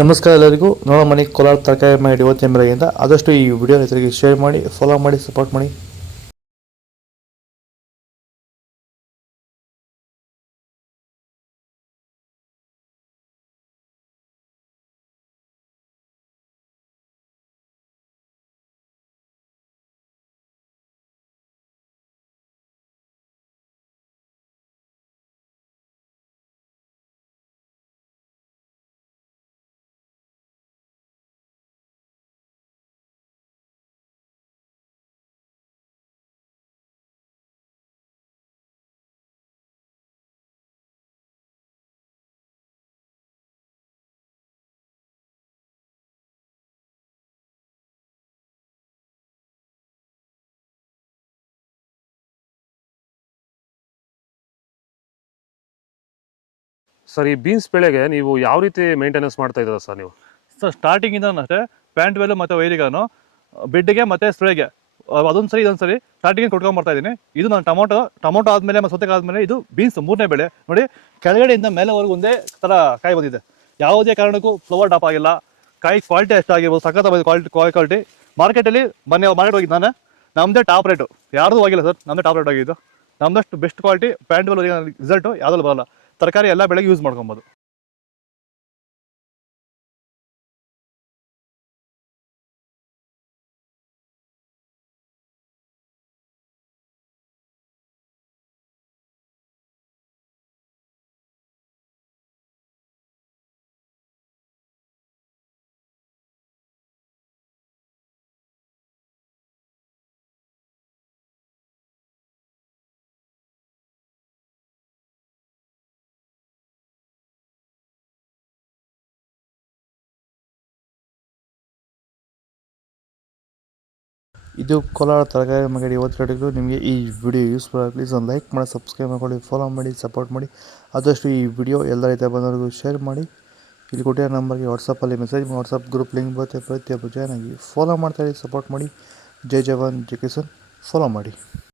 ನಮಸ್ಕಾರ ಎಲ್ಲರಿಗೂ. ನೋಡೋ ಮನೆ ಕೋಲಾರ ತರಕಾರಿ ಮಾಡಿ ಇವತ್ತು ಬೆಳಗ್ಗೆಯಿಂದ ಆದಷ್ಟು ಈ ವಿಡಿಯೋ ರೈತರಿಗೆ ಶೇರ್ ಮಾಡಿ, ಫಾಲೋ ಮಾಡಿ, ಸಪೋರ್ಟ್ ಮಾಡಿ. ಸರ್, ಈ ಬೀನ್ಸ್ ಬೆಳೆಗೆ ನೀವು ಯಾವ ರೀತಿ ಮೇಂಟೆನೆನ್ಸ್ ಮಾಡ್ತಾ ಇದ್ದೀರಾ ಸರ್ ನೀವು? ಸರ್ ಸ್ಟಾರ್ಟಿಂಗಿಂದ ಅಷ್ಟೇ ಪ್ಯಾಂಟ್ ವೆಲ್ ಮತ್ತು ವೈರಿಗಾನು ಬೆಡ್ಗೆ ಮತ್ತು ಸ್ಪ್ರೇಗೆ ಅದೊಂದು ಸರಿ ಇದೊಂದು ಸರಿ ಸ್ಟಾರ್ಟಿಂಗ್ ಕೊಟ್ಕೊಂಡ್ಬರ್ತಾ ಇದ್ದೀನಿ. ಇದು ನಾನು ಟೊಮೊಟೊ ಆದಮೇಲೆ ಮತ್ತು ಸೌತೆಕಾಯಿ ಆದಮೇಲೆ ಇದು ಬೀನ್ಸ್ ಮೂರನೇ ಬೆಳೆ. ನೋಡಿ, ಕೆಳಗಡೆಯಿಂದ ಮೇಲೆವರೆಗೂ ಒಂದೇ ಥರ ಕಾಯಿ ಬಂದಿದೆ. ಯಾವುದೇ ಕಾರಣಕ್ಕೂ ಫ್ಲವರ್ ಟಾಪ್ ಆಗಿಲ್ಲ. ಕಾಯಿ ಕ್ವಾಲಿಟಿ ಎಷ್ಟಾಗಿರ್ಬೋದು, ಸಖತ್ ಕ್ವಾಲಿಟಿ. ಮಾರ್ಕೆಟಲ್ಲಿ ಮಾರ್ಕೆಟ್ ಹೋಗಿದ್ದು ನಾನು, ನಮ್ಮದೇ ಟಾಪ್ ರೇಟು, ಯಾರ್ದು ಆಗಿಲ್ಲ ಸರ್, ನಮ್ಮದೇ ಟಾಪ್ ರೇಟ್ ಆಗಿದ್ದು. ನಮ್ಮದಷ್ಟು best quality pant well result ಯಾವುದಲ್ಲೂ ಬರಲ್ಲ. ತರಕಾರಿ ಎಲ್ಲ ಬೆಳೆಗೆ ಯೂಸ್ ಮಾಡ್ಕೊಬೋದು. ಇದು ಕೋಲಾರ ತರಕಾರಿ ಮಾಡಿ ಇವತ್ತು ನಿಮಗೆ ಈ ವಿಡಿಯೋ ಯೂಸ್ಫುಲ್ ಆಗಿ ಪ್ಲೀಸ್ ಒಂದು ಲೈಕ್ ಮಾಡಿ, ಸಬ್ಸ್ಕ್ರೈಬ್ ಮಾಡ್ಕೊಳ್ಳಿ, ಫಾಲೋ ಮಾಡಿ, ಸಪೋರ್ಟ್ ಮಾಡಿ. ಆದಷ್ಟು ಈ ವಿಡಿಯೋ ಎಲ್ಲ ರೈತ ಬಂದವರಿಗೂ ಶೇರ್ ಮಾಡಿ. ಇಲ್ಲಿ ಕೊಟ್ಟಿರೋ ನಂಬರ್ಗೆ ವಾಟ್ಸಪ್ಪಲ್ಲಿ ಮೆಸೇಜ್ ಮಾಡಿ, ವಾಟ್ಸಪ್ ಗ್ರೂಪ್ ಲಿಂಕ್ ಬರುತ್ತೆ, ಪ್ರತಿಯೊಬ್ಬರು ಜಾಯ್ನ್ ಆಗಿ ಫಾಲೋ ಮಾಡ್ತಾಯಿರಿ, ಸಪೋರ್ಟ್ ಮಾಡಿ. ಜೈ ಜವಾನ್ ಜೈ ಕಿಸಾನ್, ಫಾಲೋ ಮಾಡಿ.